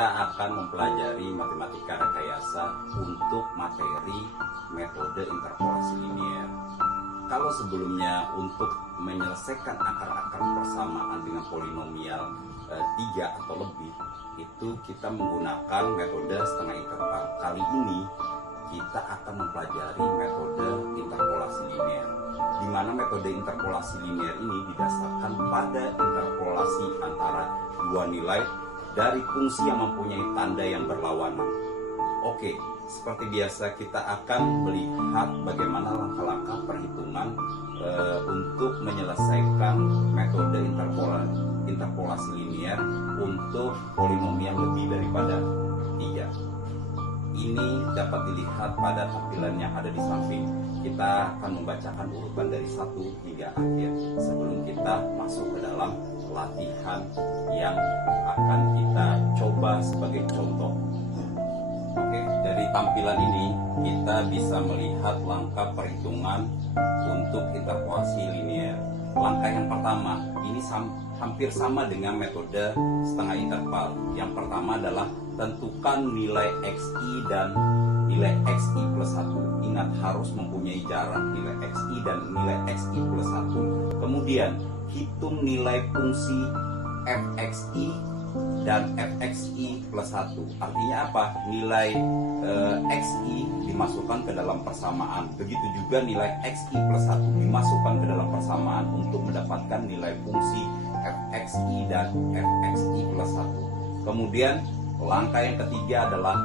kita akan mempelajari matematika rekayasa untuk materi metode interpolasi linier. Kalau sebelumnya untuk menyelesaikan akar-akar persamaan dengan polinomial 3 atau lebih, itu kita menggunakan metode setengah interval. Kali ini kita akan mempelajari metode interpolasi linier, di mana metode interpolasi linier ini didasarkan pada interpolasi antara dua nilai dari fungsi yang mempunyai tanda yang berlawanan. Oke, seperti biasa kita akan melihat bagaimana langkah-langkah perhitungan untuk menyelesaikan metode interpolasi linier untuk polinomial lebih daripada 3. Ini dapat dilihat pada tampilan yang ada di samping. Kita akan membacakan urutan dari 1 hingga akhir sebelum kita masuk ke dalam latihan yang akan kita coba sebagai contoh. Oke, dari tampilan ini kita bisa melihat langkah perhitungan untuk interpolasi linier. Langkah yang pertama, ini hampir sama dengan metode setengah interval. Yang pertama adalah tentukan nilai XI dan nilai XI plus 1. Ingat, harus mempunyai jarak nilai XI dan nilai XI plus 1. Kemudian, hitung nilai fungsi fxi dan fxi plus 1. Artinya apa? Nilai xi dimasukkan ke dalam persamaan. Begitu juga nilai xi plus 1 dimasukkan ke dalam persamaan untuk mendapatkan nilai fungsi fxi dan fxi plus 1. Kemudian langkah yang ketiga adalah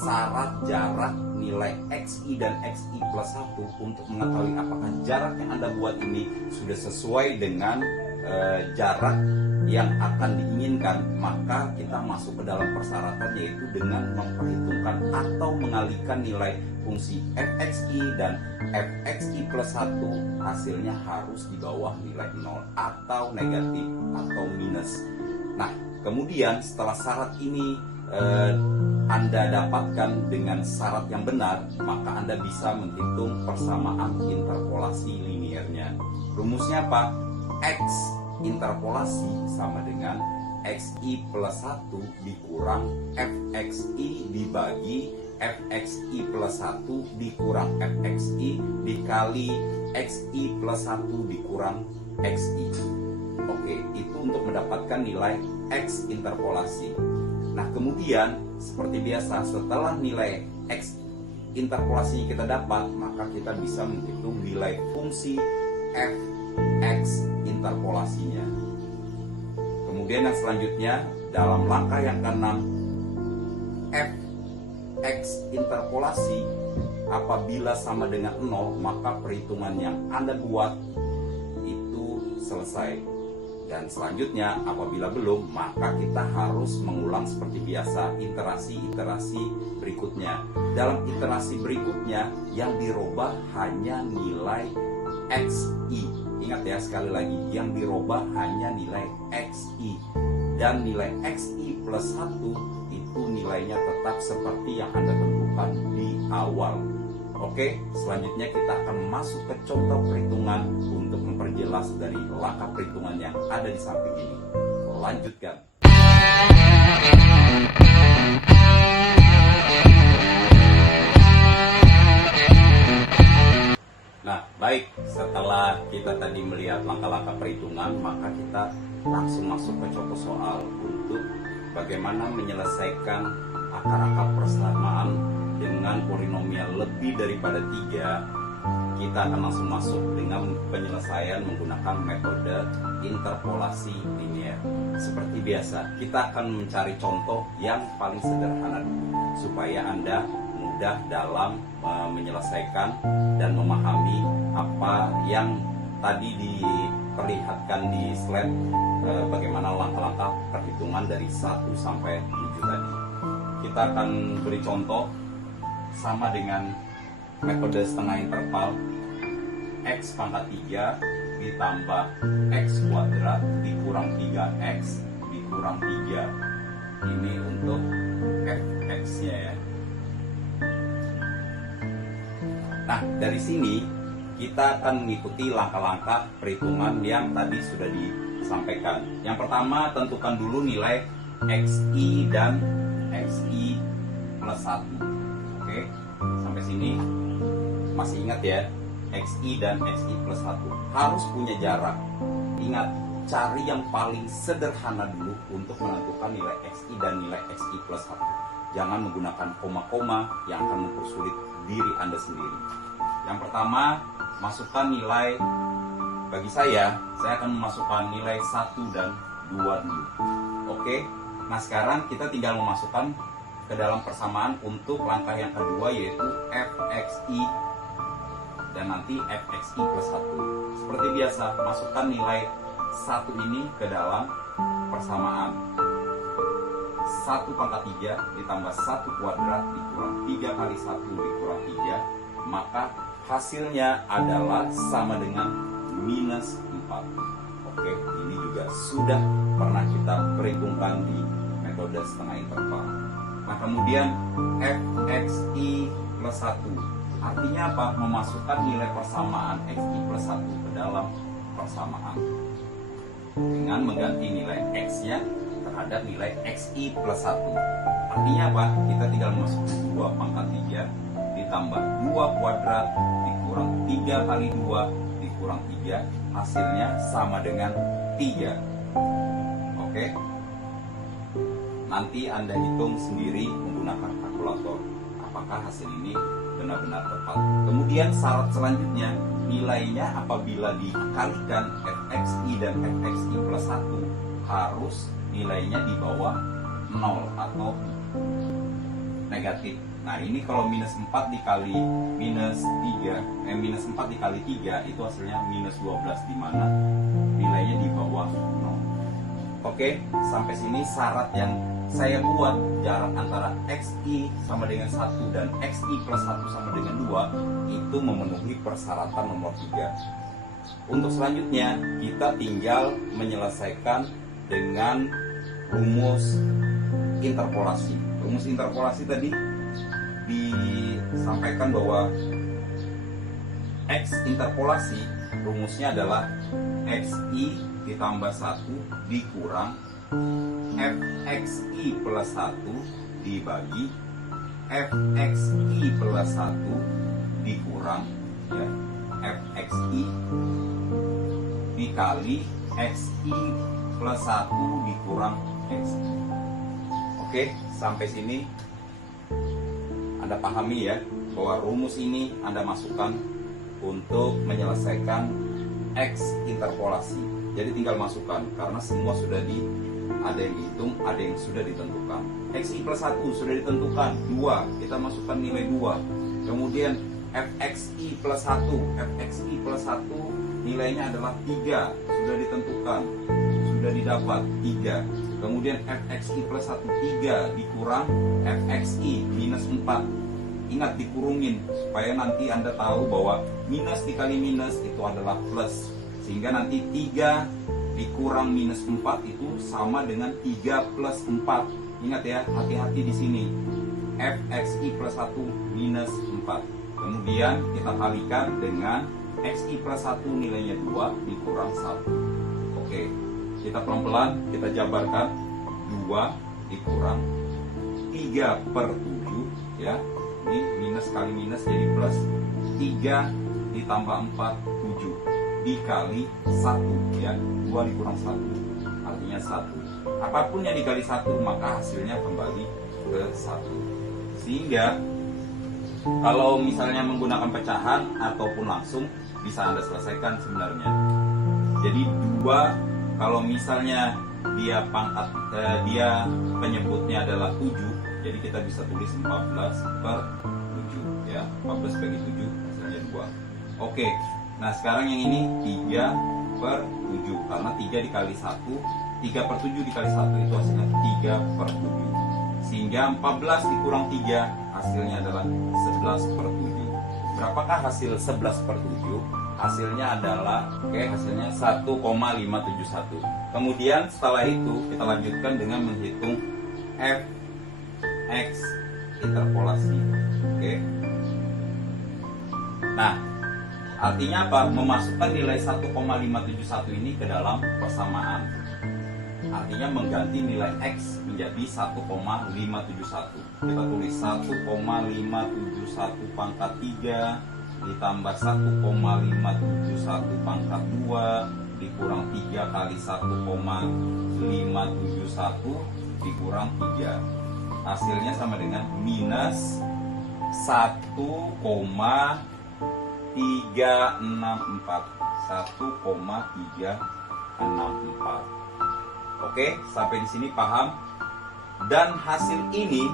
syarat jarak nilai xi dan xi plus 1 untuk mengetahui apakah jarak yang Anda buat ini sudah sesuai dengan jarak yang akan diinginkan. Maka kita masuk ke dalam persyaratan, yaitu dengan memperhitungkan atau mengalihkan nilai fungsi fxi dan fxi plus 1 hasilnya harus di bawah nilai 0 atau negatif atau minus. Nah, kemudian setelah syarat ini Anda dapatkan dengan syarat yang benar, maka Anda bisa menghitung persamaan interpolasi liniernya. Rumusnya apa? X interpolasi sama dengan xi plus 1 dikurang fxi dibagi fxi plus 1 dikurang fxi dikali xi plus 1 dikurang xi. Oke, itu untuk mendapatkan nilai x interpolasi. Nah, kemudian seperti biasa, setelah nilai x interpolasinya kita dapat, maka kita bisa menghitung nilai fungsi fx interpolasinya. Kemudian yang selanjutnya, dalam langkah yang keenam, fx interpolasi apabila sama dengan 0, maka perhitungan yang Anda buat itu selesai. Dan selanjutnya, apabila belum, maka kita harus mengulang seperti biasa iterasi-iterasi berikutnya. Dalam iterasi berikutnya, yang dirubah hanya nilai xi. Ingat ya, sekali lagi, yang dirubah hanya nilai xi. Dan nilai xi plus 1 itu nilainya tetap seperti yang Anda tentukan di awal. Oke, selanjutnya kita akan masuk ke contoh perhitungan untuk memperjelas dari langkah perhitungan yang ada di samping ini. Lanjutkan. Nah, baik, setelah kita tadi melihat langkah-langkah perhitungan, maka kita langsung masuk ke contoh soal untuk bagaimana menyelesaikan akar-akar persamaan dengan polinomial lebih daripada 3. Kita akan langsung masuk dengan penyelesaian menggunakan metode interpolasi linier. Seperti biasa, kita akan mencari contoh yang paling sederhana dulu, supaya Anda mudah dalam menyelesaikan dan memahami apa yang tadi diperlihatkan di slide, bagaimana langkah-langkah perhitungan dari 1 sampai 7 tadi. Kita akan beri contoh sama dengan metode setengah interval, x pangkat 3 ditambah x kuadrat dikurang 3x dikurang 3. Ini untuk fx-nya ya. Nah, dari sini kita akan mengikuti langkah-langkah perhitungan yang tadi sudah 1 disampaikan. Yang pertama, tentukan dulu nilai XI dan plus 1. Oke, sampai sini masih ingat ya, XI dan XI plus 1 harus punya jarak. Ingat, cari yang paling sederhana dulu untuk menentukan nilai XI dan nilai XI plus 1. Jangan menggunakan koma-koma yang akan mempersulit diri Anda sendiri. Yang pertama, masukkan nilai. Bagi saya akan memasukkan nilai 1 dan 2 dulu. Oke, nah sekarang kita tinggal memasukkan ke dalam persamaan untuk langkah yang kedua, yaitu fxi dan nanti fxi plus 1. Seperti biasa, masukkan nilai 1 ini ke dalam persamaan. 1 pangkat 3 ditambah 1 kuadrat dikurang 3 kali 1 dikurang 3, maka hasilnya adalah sama dengan minus 4. Oke, ini juga sudah pernah kita perhitungkan di metode setengah interval. Nah, kemudian fxi plus 1 artinya apa? Memasukkan nilai persamaan xi plus 1 ke dalam persamaan dengan mengganti nilai x-nya terhadap nilai xi plus 1. Artinya apa? Kita tinggal masukkan 2 pangkat 3 ditambah 2 kuadrat dikurang 3 kali 2 dikurang 3, hasilnya sama dengan 3. Oke, nanti Anda hitung sendiri menggunakan kalkulator apakah hasil ini benar-benar tepat. Kemudian syarat selanjutnya, nilainya apabila dikalikan fxi dan fxi plus 1 harus nilainya di bawah 0 atau negatif. Nah, ini kalau minus 4 dikali minus 3, minus 4 dikali 3 itu hasilnya minus 12, di mana nilainya di bawah 0. Oke, sampai sini syarat yang saya buat, jarak antara xi sama dengan 1 dan xi plus 1 sama dengan 2 itu memenuhi persyaratan nomor 3. Untuk selanjutnya kita tinggal menyelesaikan dengan rumus interpolasi. Rumus interpolasi tadi disampaikan bahwa X interpolasi rumusnya adalah XI ditambah 1 dikurang fxi plus 1 dibagi fxi plus 1 dikurang ya, fxi dikali xi plus 1 dikurang xi. Oke, sampai sini Anda pahami ya, bahwa rumus ini Anda masukkan untuk menyelesaikan X interpolasi. Jadi tinggal masukkan, karena semua sudah ada yang dihitung, ada yang sudah ditentukan. XI plus 1 sudah ditentukan, 2, kita masukkan nilai 2. Kemudian fxi plus 1, fxi plus 1 nilainya adalah 3, sudah ditentukan, sudah didapat 3. Kemudian fxi plus 1, 3 dikurang fxi minus 4. Ingat, dikurungin supaya nanti Anda tahu bahwa minus dikali minus itu adalah plus, sehingga nanti 3 dikurang minus 4 itu sama dengan 3 plus 4. Ingat ya, hati-hati di sini. fxi plus 1 minus 4. Kemudian kita kalikan dengan xi plus 1 nilainya 2 dikurang 1. Oke, kita pelan-pelan kita jabarkan. 2 dikurang 3 per 7 ya. Ini minus kali minus jadi plus. 3 ditambah 4, 7 dikali 1 ya. 2 dikurang 1 artinya 1. Apapun yang dikali 1 maka hasilnya kembali ke 1. Sehingga kalau misalnya menggunakan pecahan ataupun langsung bisa Anda selesaikan sebenarnya. Jadi 2, kalau misalnya dia dia penyebutnya adalah 7, jadi kita bisa tulis 14 per 7 ya. 14 bagi 7 hasilnya 2. Oke, nah sekarang yang ini 3 per 7, karena 3 dikali 1, 3 per 7 dikali 1 itu hasilnya 3 per 7. Sehingga 14 dikurang 3 hasilnya adalah 11 per 7. Berapakah hasil 11 per 7? Hasilnya adalah hasilnya 1,571. Kemudian setelah itu kita lanjutkan dengan menghitung fx interpolasi. Nah, artinya apa? Memasukkan nilai 1,571 ini ke dalam persamaan. artinya mengganti nilai X menjadi 1,571. Kita tulis 1,571 pangkat 3 ditambah 1,571 pangkat 2 dikurang 3 kali 1,571 dikurang 3. Hasilnya sama dengan minus 1,364. 1,364. Oke, sampai di sini paham? Dan hasil ini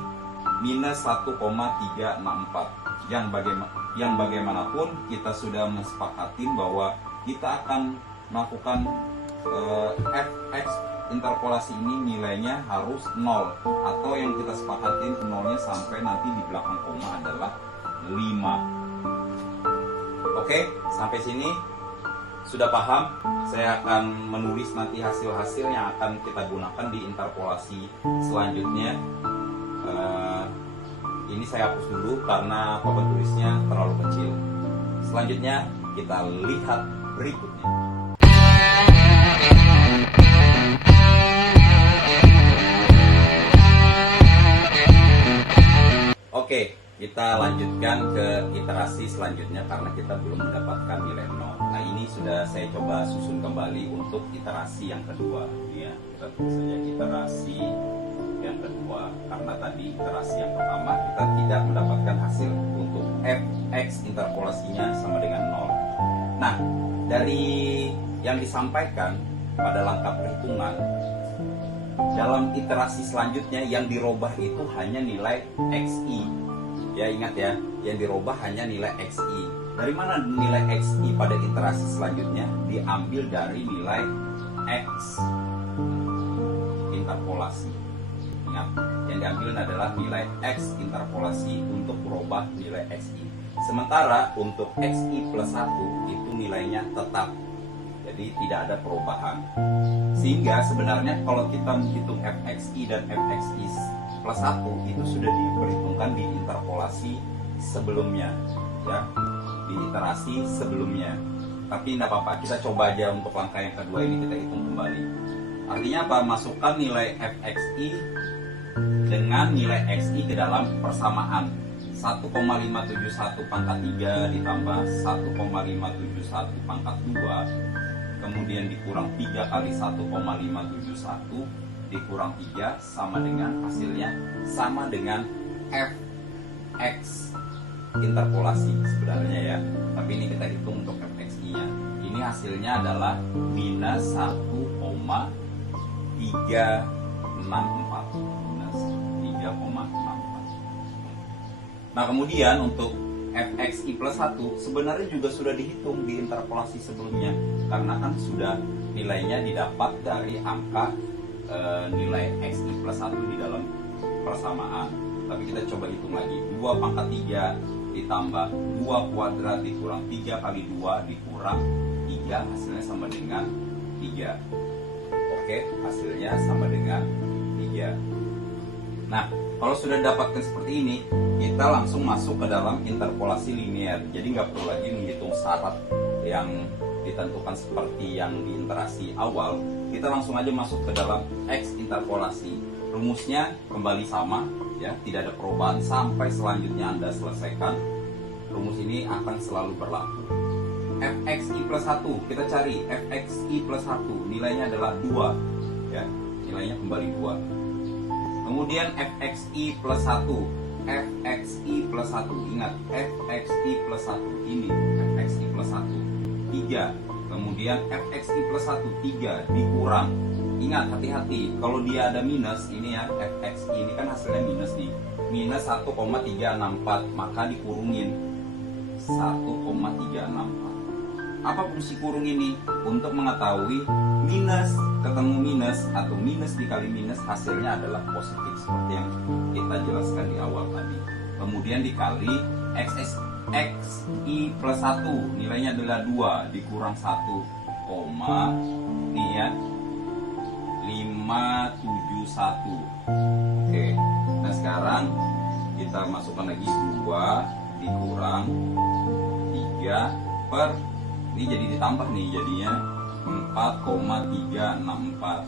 minus 1,364. Yang bagaimanapun kita sudah mensepakati bahwa kita akan melakukan fx interpolasi ini nilainya harus 0, atau yang kita sepakatin nolnya sampai nanti di belakang koma adalah 5. Oke, sampai sini sudah paham? Saya akan menulis nanti hasil-hasil yang akan kita gunakan di interpolasi selanjutnya. Ini saya hapus dulu karena papan tulisnya terlalu kecil. Selanjutnya kita lihat berikutnya. Oke, kita lanjutkan ke iterasi selanjutnya karena kita belum mendapatkan nilai 0. Nah, ini sudah saya coba susun kembali untuk iterasi yang kedua. Ya, kita tulis saja iterasi yang kedua karena tadi iterasi yang pertama kita tidak mendapatkan hasil untuk fx interpolasinya sama dengan 0. Nah, dari yang disampaikan pada langkah perhitungan, dalam iterasi selanjutnya yang dirubah itu hanya nilai xi. Ya, ingat ya, yang dirubah hanya nilai xi. Dari mana nilai xi pada iterasi selanjutnya? Diambil dari nilai x interpolasi. Ingat, yang diambil adalah nilai x interpolasi untuk merubah nilai xi. Sementara untuk xi plus 1 itu nilainya tetap. Jadi tidak ada perubahan. Sehingga sebenarnya kalau kita menghitung fxi dan fxi plus 1 itu sudah diperhitungkan di interpolasi sebelumnya, ya, di iterasi sebelumnya. Tapi tidak apa-apa, kita coba aja untuk langkah yang kedua ini kita hitung kembali. Artinya apa? Masukkan nilai fxi dengan nilai xi ke dalam persamaan. 1,571 pangkat 3 ditambah 1,571 pangkat 2, kemudian dikurang 3 kali 1,571 dikurang 3 sama dengan hasilnya sama dengan fx interpolasi sebenarnya ya, tapi ini kita hitung untuk fxi nya. Ini hasilnya adalah minus 1,364. minus 3,64. Nah, kemudian untuk fxi plus 1 sebenarnya juga sudah dihitung di interpolasi sebelumnya, karena kan sudah nilainya didapat dari angka nilai xi plus 1 di dalam persamaan. Tapi kita coba hitung lagi. 2 pangkat 3 ditambah 2 kuadrat dikurang 3 kali 2 dikurang 3, hasilnya sama dengan 3. Oke, hasilnya sama dengan 3. Nah, kalau sudah dapatkan seperti ini, kita langsung masuk ke dalam interpolasi linear. Jadi nggak perlu lagi menghitung syarat yang ditentukan seperti yang di iterasi awal. Kita langsung aja masuk ke dalam X interpolasi. Rumusnya kembali sama, ya, tidak ada perubahan sampai selanjutnya Anda selesaikan. Rumus ini akan selalu berlaku. fxi plus 1, kita cari fxi plus 1, nilainya adalah 2, ya, nilainya kembali 2. Kemudian fxi plus 1, fxi plus 1, ingat fxi plus 1 ini, fxi plus 1, 3. Kemudian fxi plus 1, 3 dikurang. Ingat, hati-hati, kalau dia ada minus, ini ya, fxi ini kan hasilnya minus nih, minus 1,364, maka dikurungin 1,364. Apa fungsi kurung ini? Untuk mengetahui minus ketemu minus atau minus dikali minus hasilnya adalah positif seperti yang kita jelaskan di awal tadi. Kemudian dikali xi plus 1, nilainya adalah 2 dikurang 1, nih ya, 571. Oke, nah sekarang kita masukkan lagi 2 dikurang 3 per, ini jadi ditambah nih, jadinya 4,364.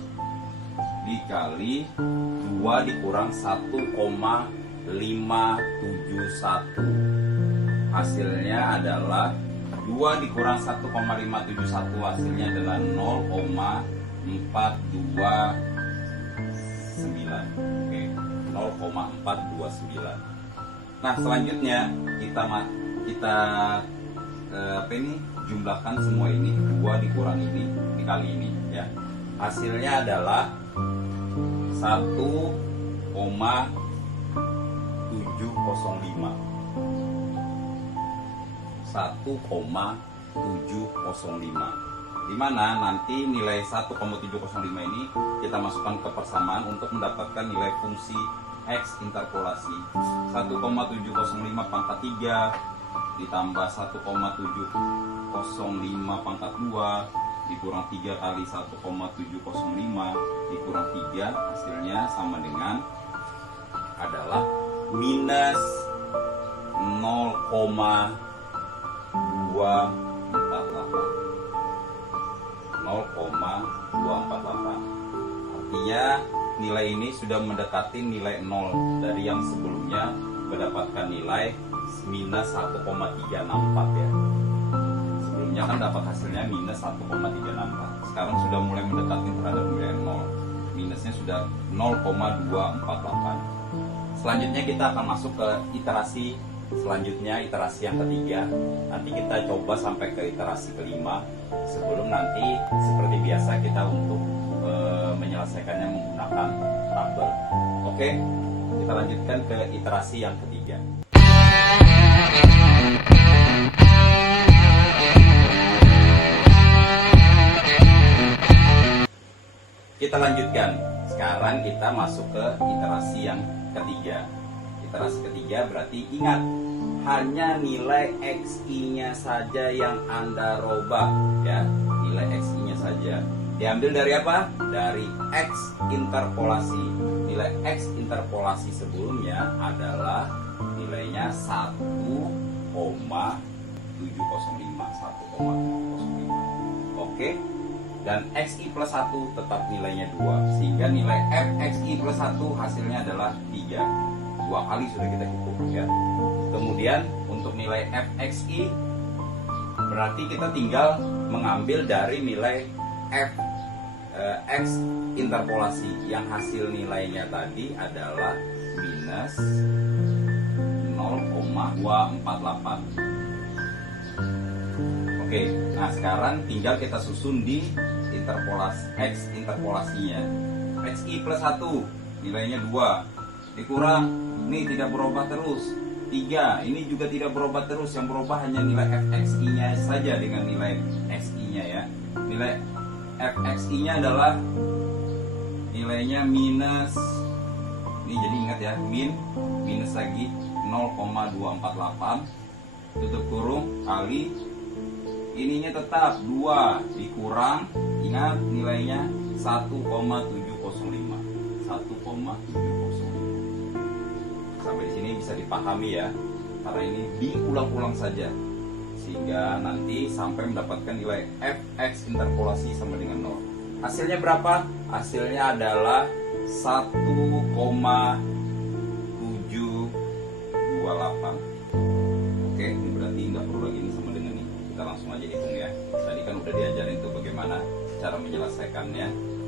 dikali 2 dikurang 1,571. Hasilnya adalah 2 dikurang 1,571, hasilnya adalah 0,429. Oke, 0,429. Nah, selanjutnya kita jumlahkan semua ini, 2 dikurang ini dikali ini ya. Hasilnya adalah 1,705. 1,705, dimana nanti nilai 1,705 ini kita masukkan ke persamaan untuk mendapatkan nilai fungsi X interpolasi. 1,705 pangkat 3 ditambah 1,705 pangkat 2 dikurang 3 kali 1,705 dikurang 3, hasilnya sama dengan adalah minus 0,248. 0,248. Artinya nilai ini sudah mendekati nilai 0 dari yang sebelumnya mendapatkan nilai minus 1,364 ya. Sebelumnya kan dapat hasilnya minus 1,364. Sekarang sudah mulai mendekati terhadap nilai 0. Minusnya sudah 0,248. Selanjutnya kita akan masuk ke iterasi selanjutnya, iterasi yang ketiga. Nanti kita coba sampai ke iterasi kelima, sebelum nanti seperti biasa kita untuk menyelesaikannya menggunakan tabel. Oke, kita lanjutkan ke iterasi yang ketiga. Kita lanjutkan. Sekarang kita masuk ke iterasi yang ketiga. Iterasi ketiga berarti ingat, hanya nilai XI-nya saja yang Anda robah ya. Nilai XI-nya saja. Diambil dari apa? Dari X interpolasi. Nilai X interpolasi sebelumnya adalah nilainya 1,705. 1,705. Oke. Dan XI plus 1 tetap nilainya 2. Sehingga nilai FXI plus 1 hasilnya adalah 3. 2 kali sudah kita hitung ya. Kemudian untuk nilai FXI berarti kita tinggal mengambil dari nilai X interpolasi yang hasil nilainya tadi adalah minus 0,248. Oke, nah sekarang tinggal kita susun di X interpolasinya. XI plus 1 nilainya 2 dikurang, ini tidak berubah terus, 3, ini juga tidak berubah terus, yang berubah hanya nilai FXI nya saja dengan nilai XI nya ya. Nilai FXI nya adalah nilainya minus, ini jadi ingat ya, minus lagi 0,248 tutup kurung kali ininya tetap 2 dikurang, ingat nilainya 1,705. 1,705. Sampai di sini bisa dipahami ya, karena ini diulang-ulang saja sehingga nanti sampai mendapatkan nilai Fx interpolasi sama dengan 0. Hasilnya berapa? Hasilnya adalah 1,728. Oke, ini berarti nggak perlu lagi ini sama dengan ini. Kita langsung aja hitung ya. Tadi kan udah diajarin tuh bagaimana cara menyelesaikannya.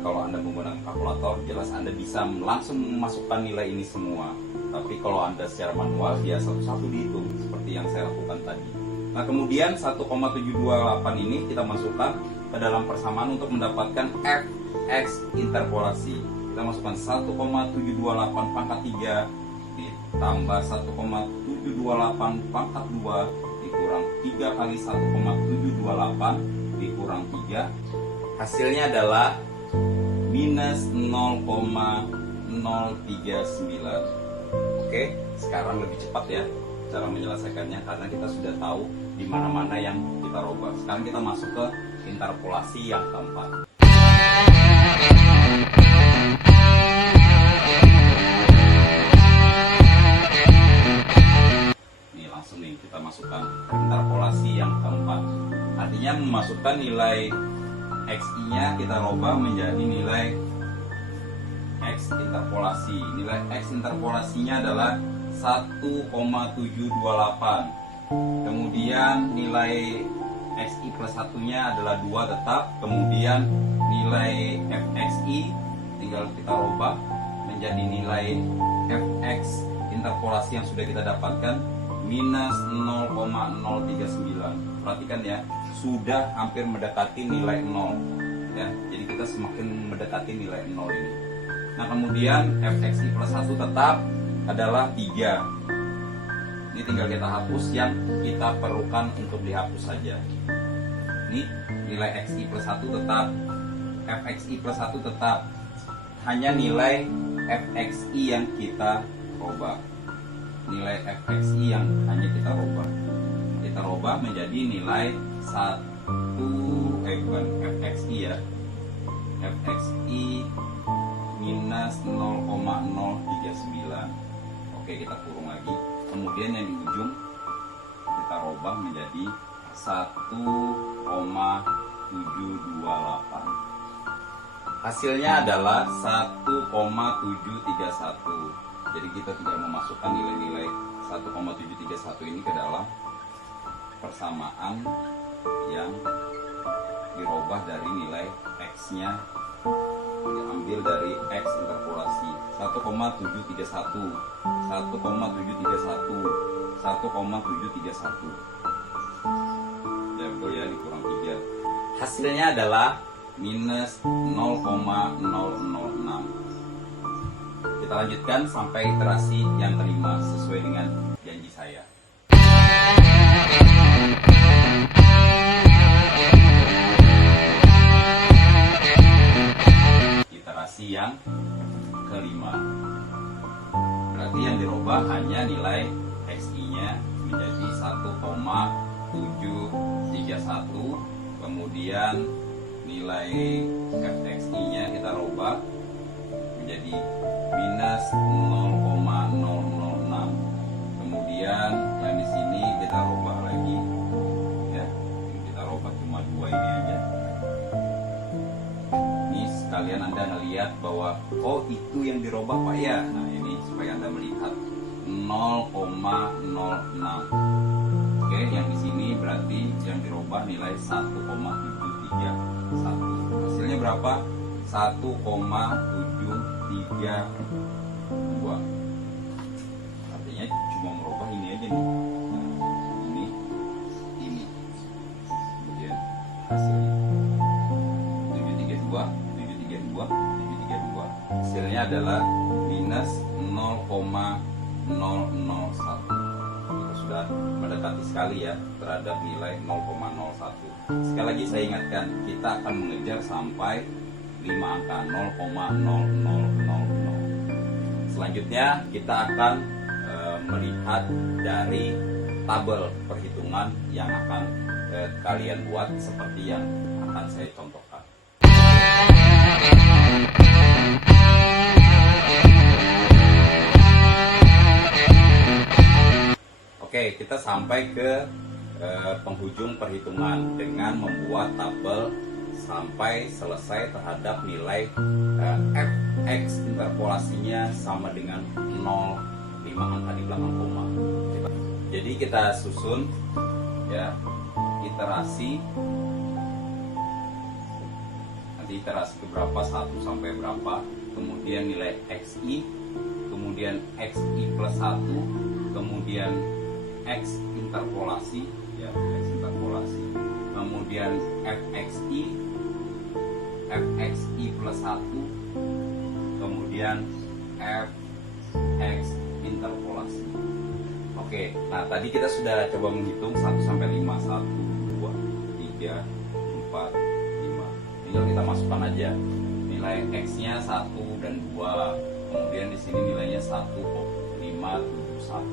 Kalau Anda menggunakan kalkulator, jelas Anda bisa langsung memasukkan nilai ini semua. Tapi kalau Anda secara manual, ya satu-satu dihitung seperti yang saya lakukan tadi. Nah, kemudian 1,728 ini kita masukkan ke dalam persamaan untuk mendapatkan Fx interpolasi. Kita masukkan 1,728 pangkat 3 ditambah 1,728 pangkat 2 dikurang 3 kali 1,728 dikurang 3. Hasilnya adalah minus 0,039. Oke, sekarang lebih cepat ya cara menyelesaikannya karena kita sudah tahu di mana-mana yang kita rubah. Sekarang kita masuk ke interpolasi yang keempat. Nih langsung nih kita masukkan interpolasi yang keempat. Artinya memasukkan nilai XI-nya kita rubah menjadi nilai X interpolasi. Nilai X interpolasinya adalah 1,728. Kemudian nilai XI plus 1-nya adalah 2 tetap. Kemudian nilai FXI tinggal kita rubah menjadi nilai Fx interpolasi yang sudah kita dapatkan minus 0,039. Perhatikan ya, sudah hampir mendekati nilai 0 ya. Jadi kita semakin mendekati nilai 0 ini. Nah, kemudian Fxi plus 1 tetap adalah 3. Ini tinggal kita hapus yang kita perlukan untuk dihapus saja. Ini nilai Xi plus 1 tetap, Fxi plus 1 tetap. Hanya nilai Fxi yang kita rubah. Nilai Fxi yang hanya kita rubah. Kita rubah menjadi nilai 1, bukan Fxi ya. Fxi minus 0,039. Oke, kita kurung lagi. Kemudian yang di ujung kita rubah menjadi 1,728. Hasilnya adalah 1,731. Jadi kita tidak memasukkan nilai-nilai 1,731 ini ke dalam persamaan yang dirubah dari nilai X-nya, diambil dari X interpolasi 1,731, 1,731, 1,731. Ya betul ya, dikurang 3. Hasilnya adalah minus 0,006. Kita lanjutkan sampai iterasi yang kelima sesuai dengan janji saya. Iterasi yang kelima. Berarti yang dirubah hanya nilai XI-nya menjadi 1,731. Kemudian nilai Fxi-nya kita rubah menjadi minus 0,006. Kemudian yang di sini kita rubah lagi ya. Kita rubah cuma 2 ini aja. Ini sekalian Anda ngelihat bahwa oh itu yang dirubah Pak ya. Nah, ini supaya Anda melihat 0,06. Oke, yang di sini berarti yang dirubah nilai 1,731. Hasilnya berapa? 1,732. Artinya cuma merubah ini aja nih. Nah, ini. Kemudian hasilnya 732, 732, 732. Hasilnya adalah minus 0,001. Kita sudah mendekati sekali ya terhadap nilai 0,01. Sekali lagi saya ingatkan, kita akan mengejar sampai 5 angka 0,0000. Selanjutnya kita akan melihat dari tabel perhitungan yang akan kalian buat seperti yang akan saya contohkan. Oke, kita sampai ke penghujung perhitungan dengan membuat tabel sampai selesai terhadap nilai Fx interpolasinya sama dengan 0, 5 angka di belakang koma. Jadi kita susun ya iterasi, nanti iterasi ke berapa, 1 sampai berapa, kemudian nilai xi, kemudian xi plus 1, kemudian x interpolasi ya, x interpolasi, kemudian fxi plus 1, kemudian fx interpolasi. Oke, nah tadi kita sudah coba menghitung 1 sampai 5, 1, 2, 3, 4, 5. Tinggal kita masukkan aja nilai x-nya 1 dan 2. Kemudian di sini nilainya 1,571.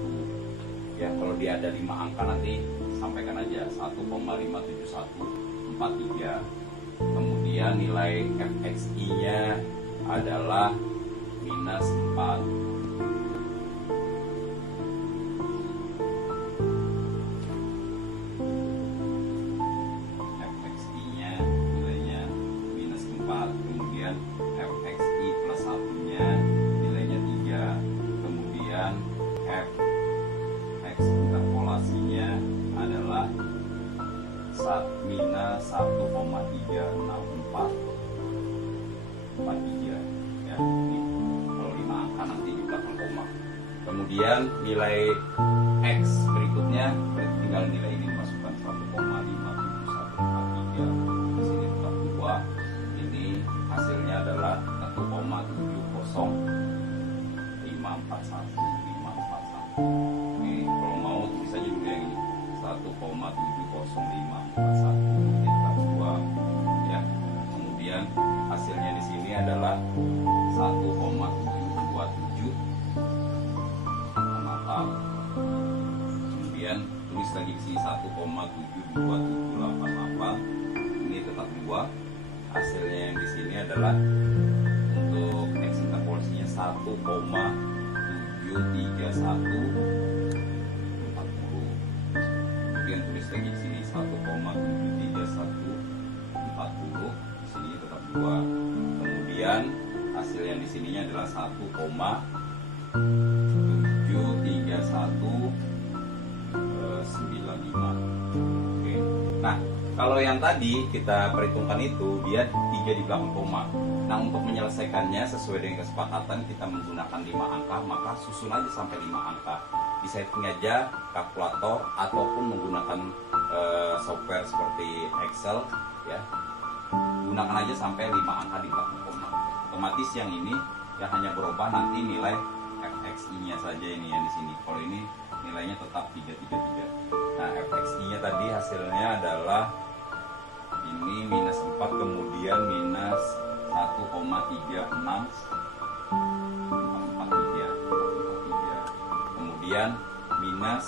Ya, kalau dia ada 5 angka nanti sampaikan aja 1,57143. Kemudian nilai fxi-nya adalah minus 4. Fxi-nya nilainya minus 4. Kemudian fxi plus 1-nya X interpolasinya adalah minus 1,36443 ya. Ini kalau 5 angka nanti di belakang koma. Kemudian nilai X berikutnya tinggal nilai ini dimasukkan 1,57143, di sini tetap 2. Ini hasilnya adalah 1,70541. Oke, kalau mau tulis aja dulu yang ini 1,70541 ditambah 2 ya. Kemudian hasilnya di sini adalah 1,727 natal. Kemudian tulis lagi di sini 1,72788, ini tetap 2. Hasilnya yang di sini adalah untuk X interpolasinya 1,73140. Kemudian tulis lagi di sini 1,73140, di sini tetap 2. Kemudian hasil yang di sininya adalah 1,73195. Oke. Nah, kalau yang tadi kita perhitungkan itu dia 3 di belakang koma. Nah, untuk menyelesaikannya sesuai dengan kesepakatan kita menggunakan 5 angka, maka susun aja sampai 5 angka. Di setting aja kalkulator ataupun menggunakan software seperti Excel ya. Gunakan aja sampai 5 angka di belakang koma. Otomatis yang ini yang hanya berubah nanti nilai fxi-nya saja ini yang di sini. Kalau ini nilainya tetap 333. Nah, fxi-nya tadi hasilnya adalah ini minus 4, kemudian minus 1,3643, kemudian minus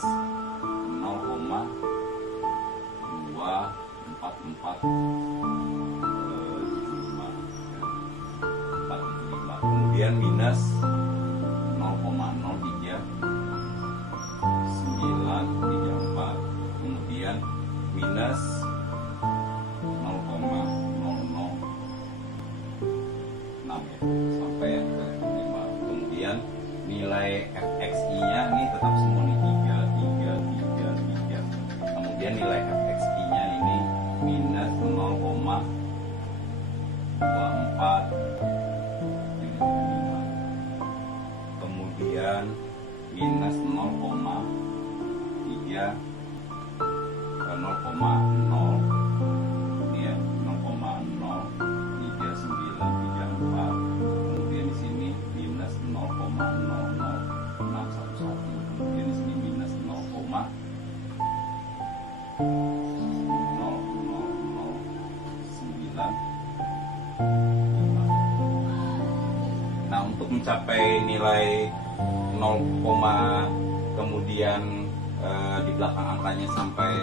0,24475, kemudian minus 0,03934, kemudian minus 0,006 ya, sampai yang ke 5. Kemudian nilai fxi-nya ini tetap semua nih 3. Kemudian nilai fxi-nya ini minus 0,24. Kemudian minus 0,3 0,0 ini ya, 0,03934. Kemudian di sini minus 0,00611. Kemudian di sini minus 0,00095. Nah, untuk mencapai nilai 0, kemudian di belakang angkanya sampai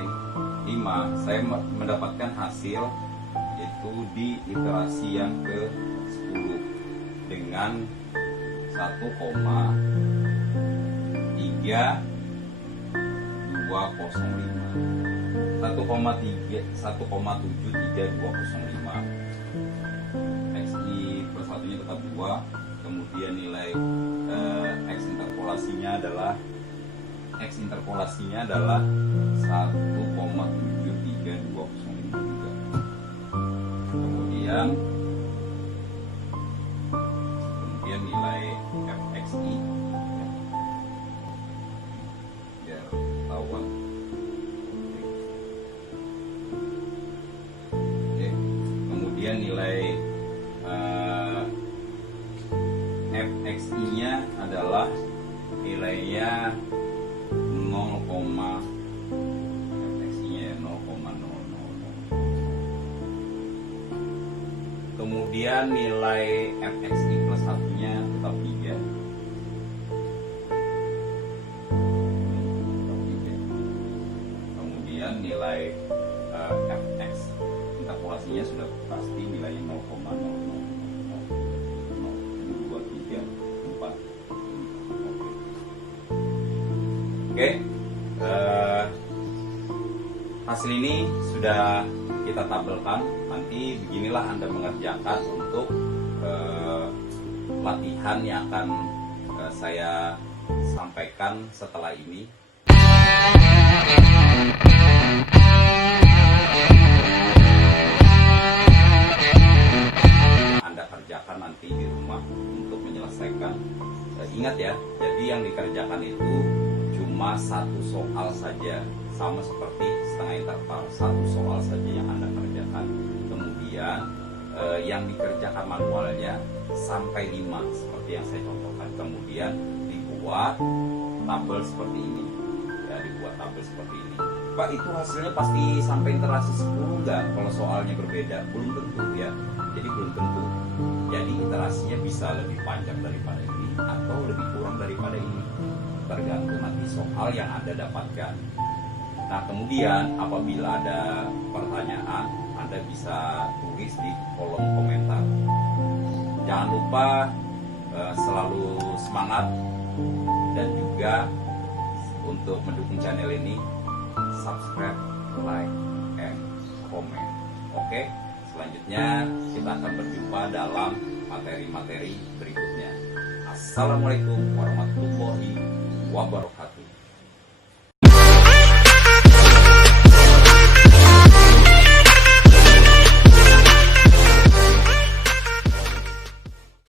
5, saya mendapatkan hasil yaitu di iterasi yang ke-10 dengan 1,3205, 1,73205. Xi plus satunya tetap 2. Kemudian nilai X interpolasinya adalah 1,73205. Kemudian nilai fxi ya, biar ketahuan. Oke. Kemudian nilai fxi-nya adalah nilainya 0, fxi-nya 0,000. Kemudian nilai fxi plus satunya tetap 3. Kemudian nilai fx interpolasinya sudah pasti nilainya 0,00234. Oke, hasil ini sudah kita tabelkan. Nanti beginilah Anda mengerjakan untuk latihan yang akan saya sampaikan setelah ini. Anda kerjakan nanti di rumah untuk menyelesaikan. Ingat ya, jadi yang dikerjakan itu cuma satu soal saja, sama seperti setengah interval, satu soal saja yang Anda kerjakan. Kemudian yang dikerjakan manualnya sampai 5 seperti yang saya contohkan. Kemudian dibuat tabel seperti ini ya, dibuat tabel seperti ini. Pak, itu hasilnya pasti sampai iterasi 10 enggak? Kalau soalnya berbeda, belum tentu ya. Jadi belum tentu. Jadi iterasinya bisa lebih panjang daripada ini atau lebih kurang daripada ini, tergantung nanti soal yang Anda dapatkan. Nah, kemudian apabila ada pertanyaan, Anda bisa tulis di kolom komentar. Jangan lupa selalu semangat, dan juga untuk mendukung channel ini, subscribe, like, and comment. Oke, selanjutnya kita akan berjumpa dalam materi-materi berikutnya. Assalamualaikum warahmatullahi wabarakatuh.